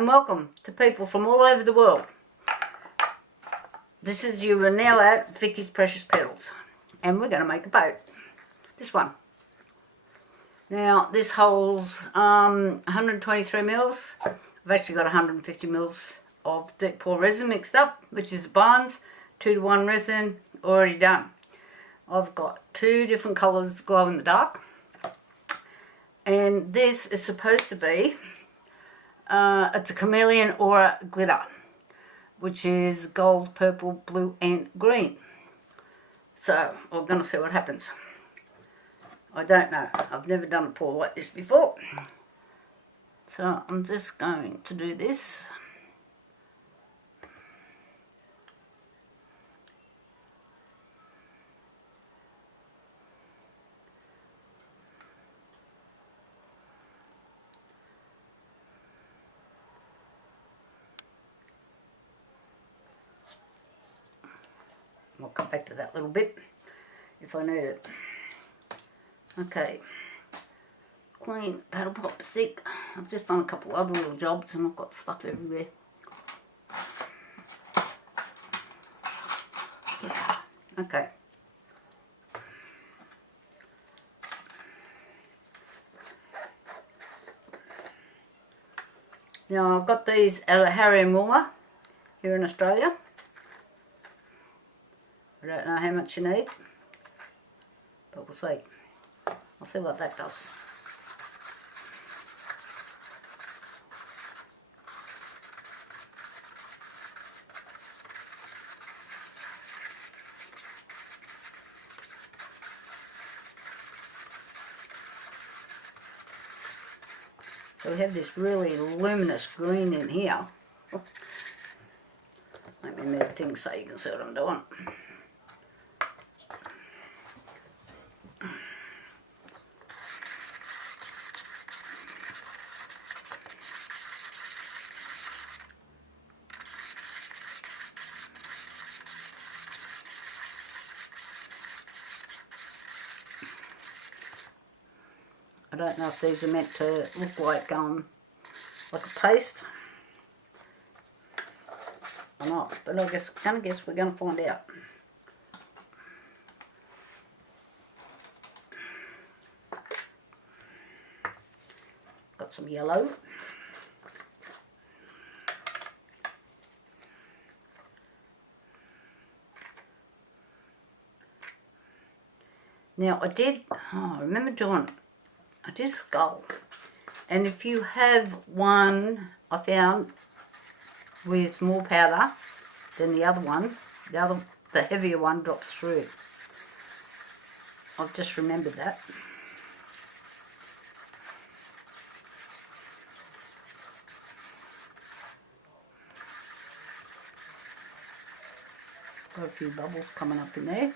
and welcome to people from all over the world. This is you are now at Vicky's Precious Petals, and we're going to make a boat. This one. Now this holds 123 mils. I've actually got 150 mils of deep pour resin mixed up, which is Barnes 2:1 resin already done. I've got two different colours glow in the dark, and this is supposed to be it's a chameleon aura glitter, which is gold, purple, blue and green. So we're going to see what happens. I don't know, I've never done a pour like this before, so I'm just going to do this. I'll come back to that little bit if I need it. Okay, clean paddle pop stick. I've just done a couple other little jobs and I've got stuff everywhere. Yeah. Okay. Now I've got these at Harry Wilma here in Australia. I don't know how much you need, but we'll see. I'll see what that does. So we have this really luminous green in here. Let me move things so you can see what I'm doing. I don't know if these are meant to look like a paste or not, but I guess we're going to find out. Got some yellow. Now I did a skull, and if you have one, I found, with more powder than the other one, the heavier one drops through. I've just remembered that. Got a few bubbles coming up in there.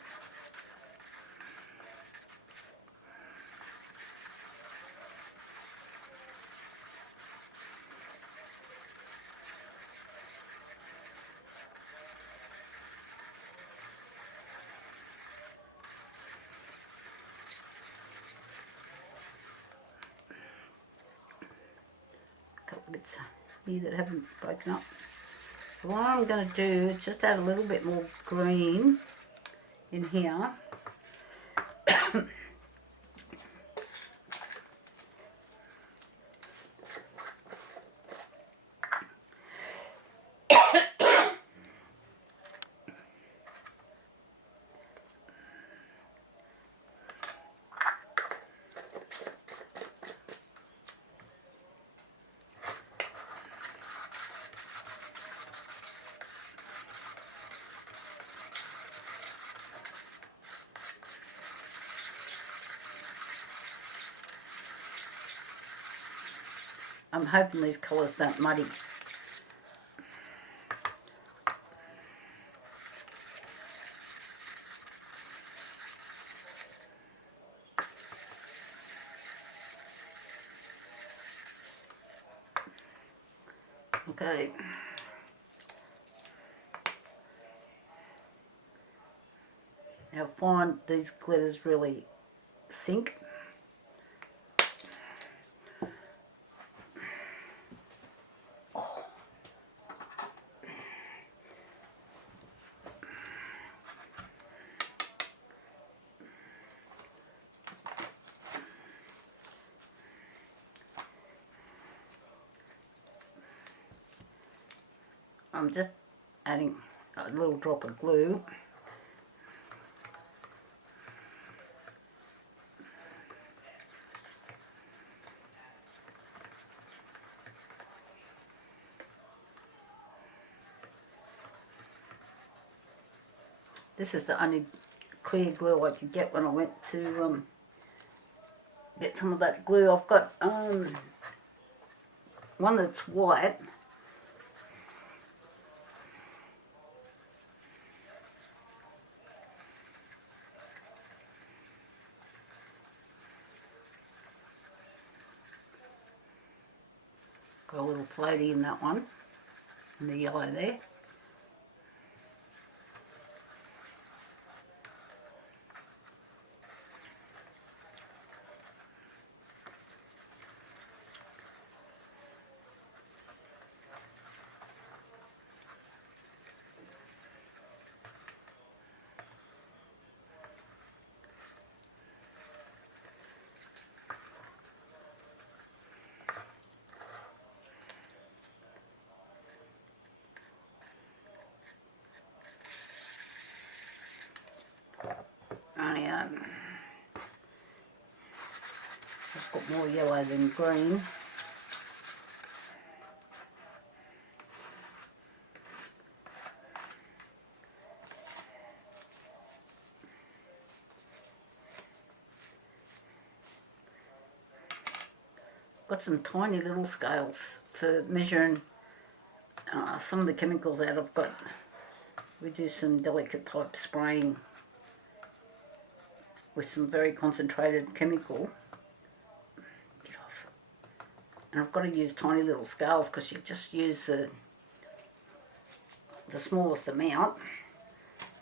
Couple bits here that haven't broken up. So what I'm going to do is just add a little bit more green in here. I'm hoping these colours don't muddy. Okay. Now find these glitters really sink. Oh. I'm just adding a little drop of glue. This is the only clear glue I could get when I went to get some of that glue. I've got one that's white. Got a little floaty in that one, and the yellow there. I've got more yellow than green. Got some tiny little scales for measuring some of the chemicals out. We do some delicate type spraying with some very concentrated chemical. Get off. And I've got to use tiny little scales because you just use the smallest amount.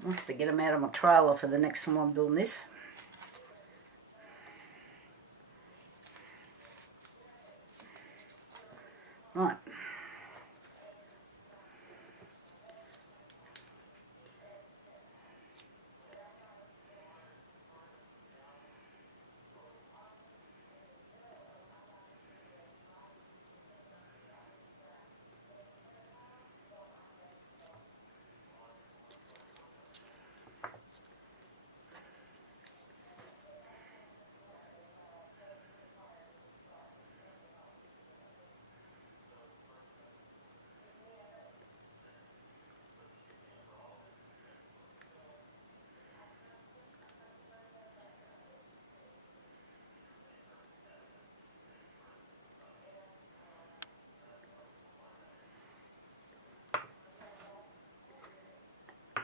I'll have to get them out of my trailer for the next time I'm doing this. Right.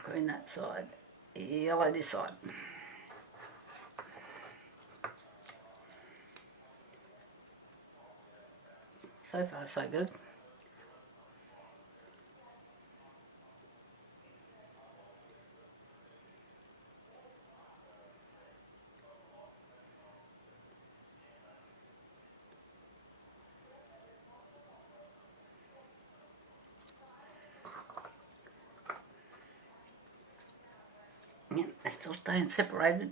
Green that side, yellow this side. So far so good. Yeah, they're still staying separated.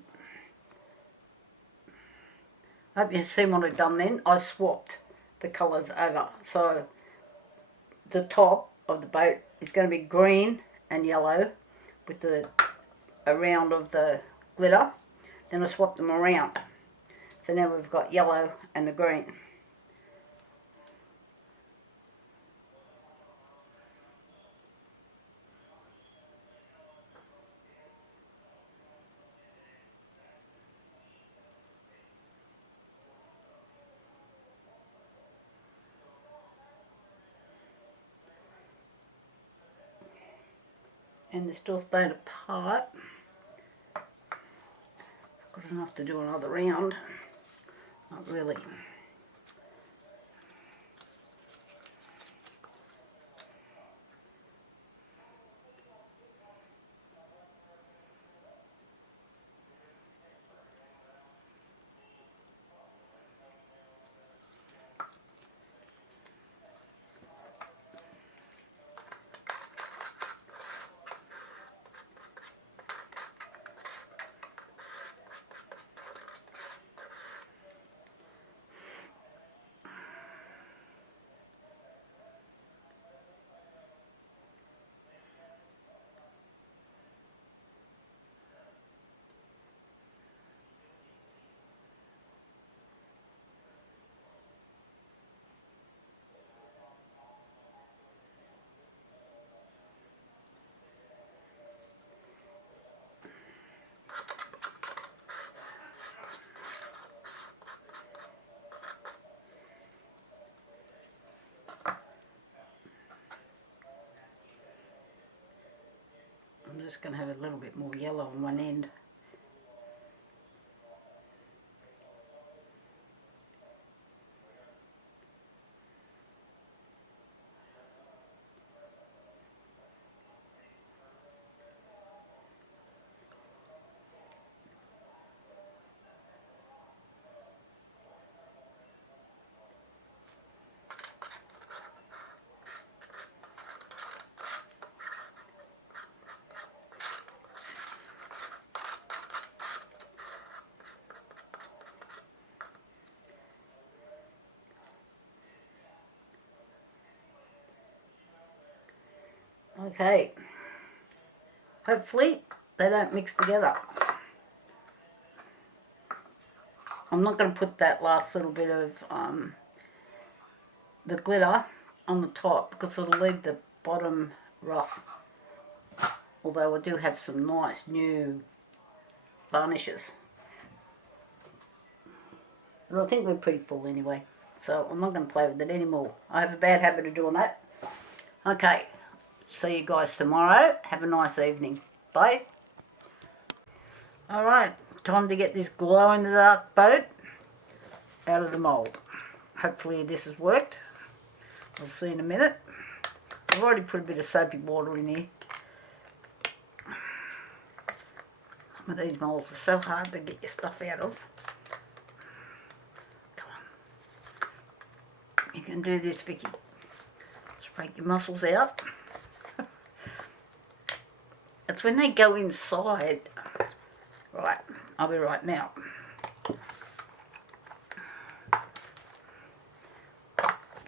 Hope you see what I've done then. I swapped the colours over. So the top of the boat is going to be green and yellow with the around of the glitter. Then I swapped them around. So now we've got yellow and the green. And they're still staying apart. I've got enough to do another round. Not really. just going to have a little bit more yellow on one end. Okay, hopefully they don't mix together. I'm not going to put that last little bit of the glitter on the top because it'll leave the bottom rough. Although I do have some nice new varnishes. But I think we're pretty full anyway, so I'm not going to play with it anymore. I have a bad habit of doing that. Okay, see you guys tomorrow. Have a nice evening. Bye. Alright, time to get this glow-in-the-dark boat out of the mould. Hopefully this has worked. We'll see in a minute. I've already put a bit of soapy water in here. Some of these moulds are so hard to get your stuff out of. Come on. You can do this, Vicky. Just break your muscles out. It's when they go inside. Right, I'll be right now.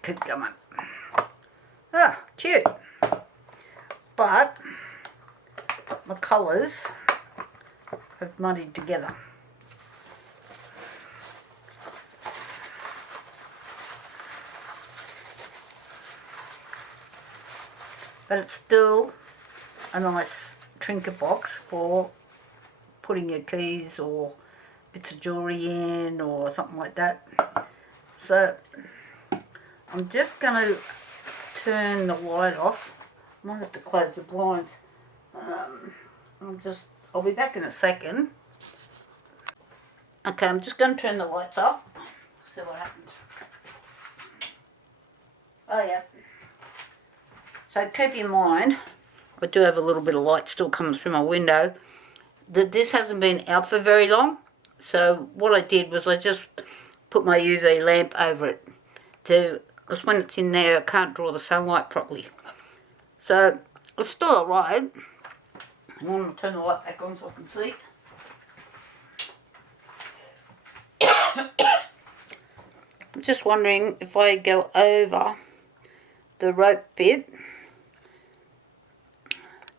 Keep going. Ah, cute. But my colours have muddied together. But it's still a nice trinket box for putting your keys or bits of jewellery in or something like that. So I'm just going to turn the light off. I might have to close the blinds. I'll be back in a second. Okay, I'm just going to turn the lights off. See what happens. Oh yeah. So keep in mind, I do have a little bit of light still coming through my window. That this hasn't been out for very long. So what I did was I just put my UV lamp over it because when it's in there I can't draw the sunlight properly. So it's still alright. I'm going to turn the light back on so I can see. I'm just wondering if I go over the rope bit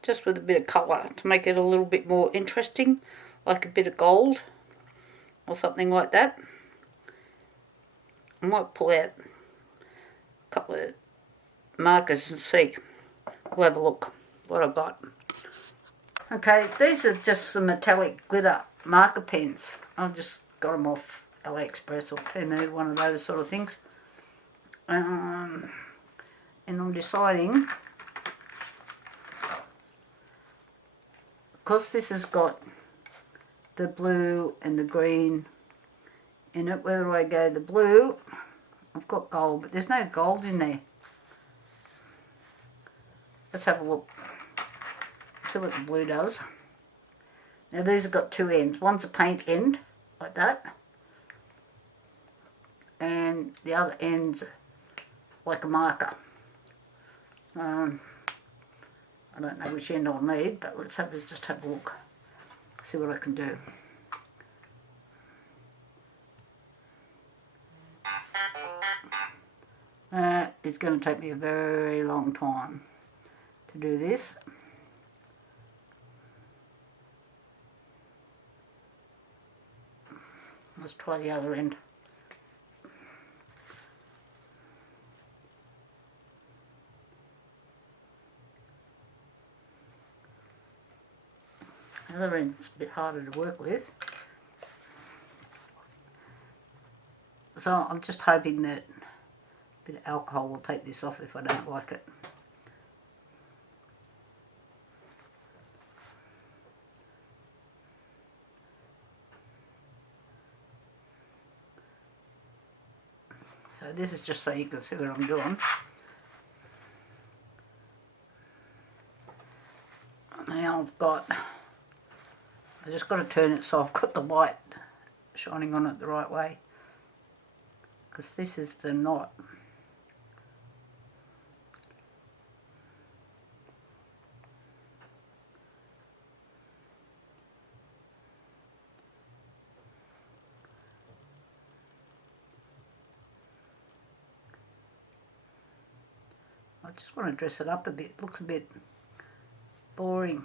just with a bit of colour to make it a little bit more interesting, like a bit of gold or something like that. I might pull out a couple of markers and see. We'll have a look what I've got. Okay, these are just some metallic glitter marker pens. I just got them off AliExpress or Temu, one of those sort of things. And I'm deciding, because this has got the blue and the green in it, whether I go the blue, I've got gold, but there's no gold in there. Let's have a look. See what the blue does. Now these have got two ends. One's a paint end, like that. And the other end's like a marker. I don't know which end I'll need, but let's just have a look. See what I can do. It's going to take me a very long time to do this. Let's try the other end. The other end's a bit harder to work with. So I'm just hoping that a bit of alcohol will take this off if I don't like it. So this is just so you can see what I'm doing. Now I just got to turn it so I've got the light shining on it the right way, because this is the knot. I just want to dress it up a bit. It looks a bit boring.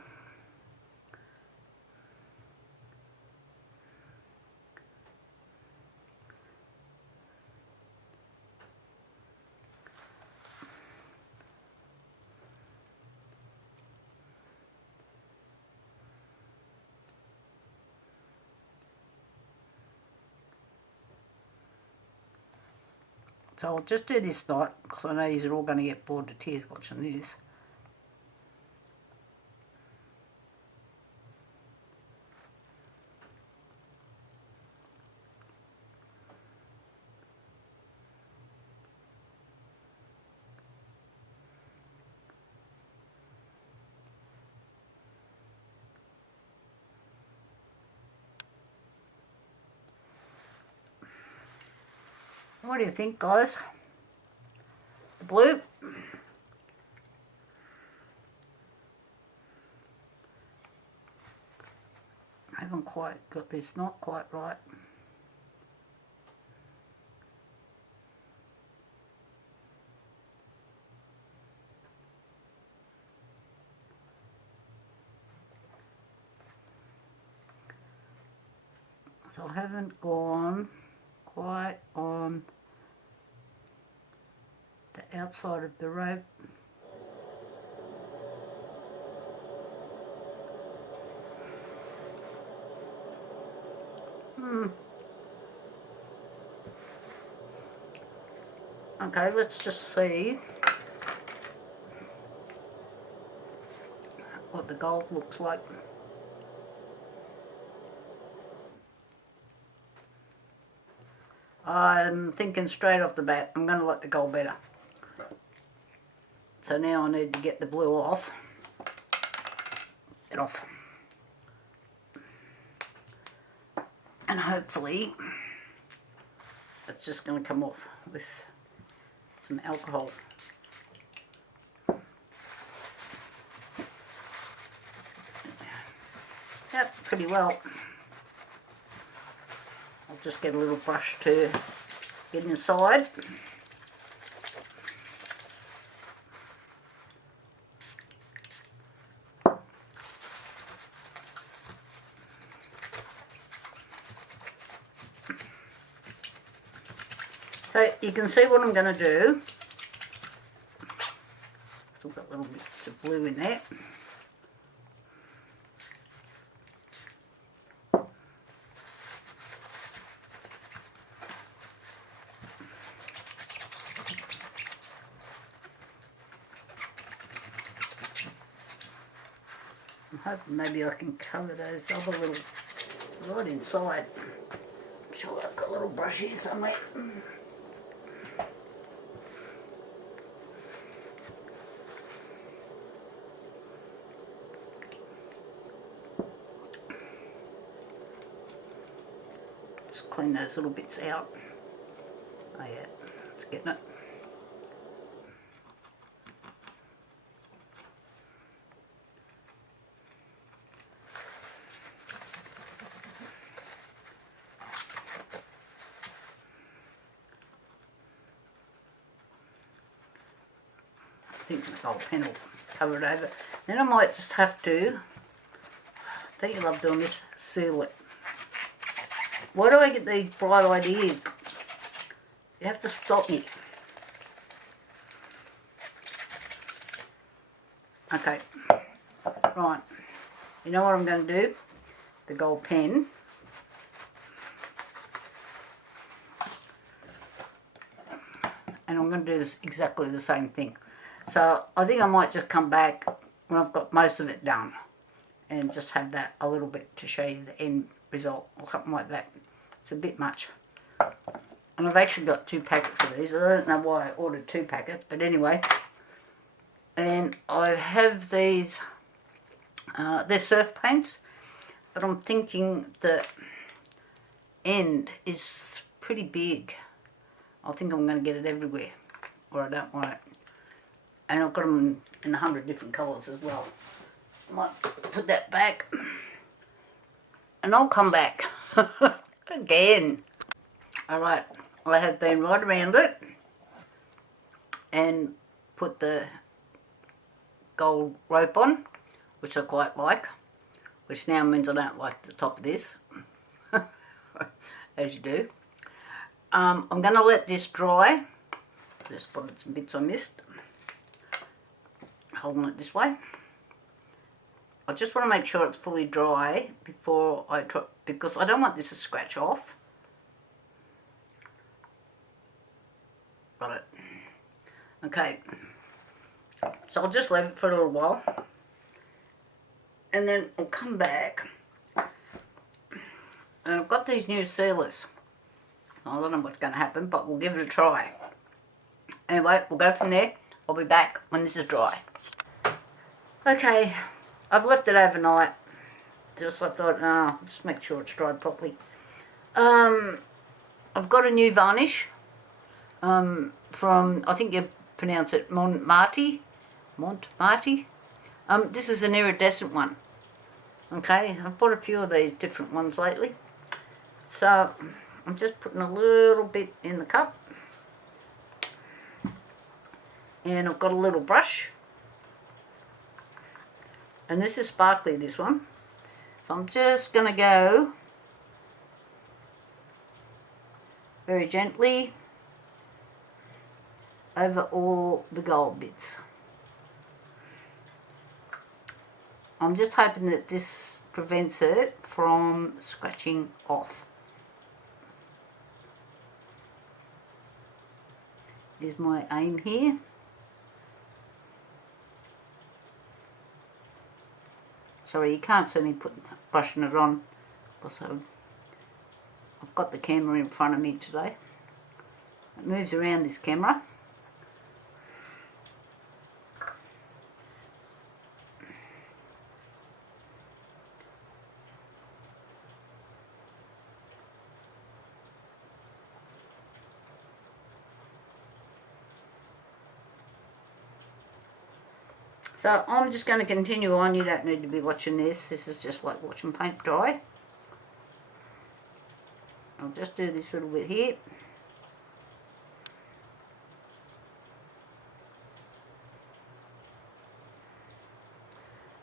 So I'll just do this knot, because I know you're all going to get bored to tears watching this. What do you think, guys? The blue? I haven't quite got this knot quite right. So I haven't gone quite on the outside of the rope. Okay, let's just see what the gold looks like. I'm thinking straight off the bat, I'm going to like the gold better. So now I need to get the blue off. Get off. And hopefully it's just going to come off with some alcohol. Yep, pretty well. I'll just get a little brush to get inside. So you can see what I'm going to do. Still got little bits of blue in there. I'm hoping maybe I can cover those other little right inside. I'm sure I've got a little brush here somewhere. Just clean those little bits out. Oh yeah, it's getting it. I think the gold pen will cover it over. Then I might just have to, don't you love doing this, seal it. Why do I get these bright ideas? You have to stop me. Okay, right. You know what I'm going to do? The gold pen. And I'm going to do this exactly the same thing. So I think I might just come back when I've got most of it done and just have that a little bit to show you the end result or something like that. It's a bit much. And I've actually got 2 packets of these. I don't know why I ordered 2 packets, but anyway. And I have these, they're surf paints, but I'm thinking the end is pretty big. I think I'm going to get it everywhere, or I don't want it. And I've got them in 100 different colours as well. I might put that back, and I'll come back again. Alright, I have been right around it and put the gold rope on, which I quite like, which now means I don't like the top of this, as you do. I'm going to let this dry. Just spotted some bits I missed. Holding it this way. I just want to make sure it's fully dry before I try, because I don't want this to scratch off. Got it. Okay. So I'll just leave it for a little while. And then I'll come back. And I've got these new sealers. I don't know what's going to happen, but we'll give it a try. Anyway, we'll go from there. I'll be back when this is dry. Okay, I've left it overnight. Just I thought, just make sure it's dried properly. I've got a new varnish from, I think you pronounce it Montmartre. This is an iridescent one. Okay, I've bought a few of these different ones lately. So I'm just putting a little bit in the cup. And I've got a little brush. And this is sparkly, this one. So I'm just going to go very gently over all the gold bits. I'm just hoping that this prevents it from scratching off. Is my aim here. Sorry, you can't see me brushing it on because I've got the camera in front of me today. It moves around, this camera. So I'm just going to continue on. You don't need to be watching this. This is just like watching paint dry. I'll just do this little bit here.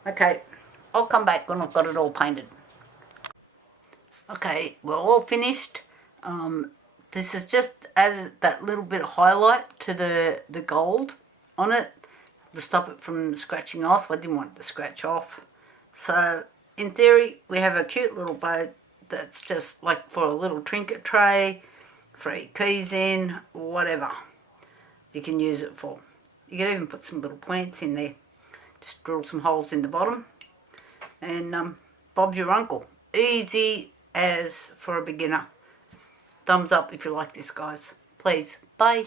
Okay, I'll come back when I've got it all painted. Okay, we're all finished. This has just added that little bit of highlight to the gold on it, to stop it from scratching off. I didn't want it to scratch off. So in theory we have a cute little boat that's just like for a little trinket tray, throw your keys in, whatever you can use it for. You can even put some little plants in there. Just drill some holes in the bottom and Bob's your uncle. Easy as for a beginner. Thumbs up if you like this, guys. Please. Bye.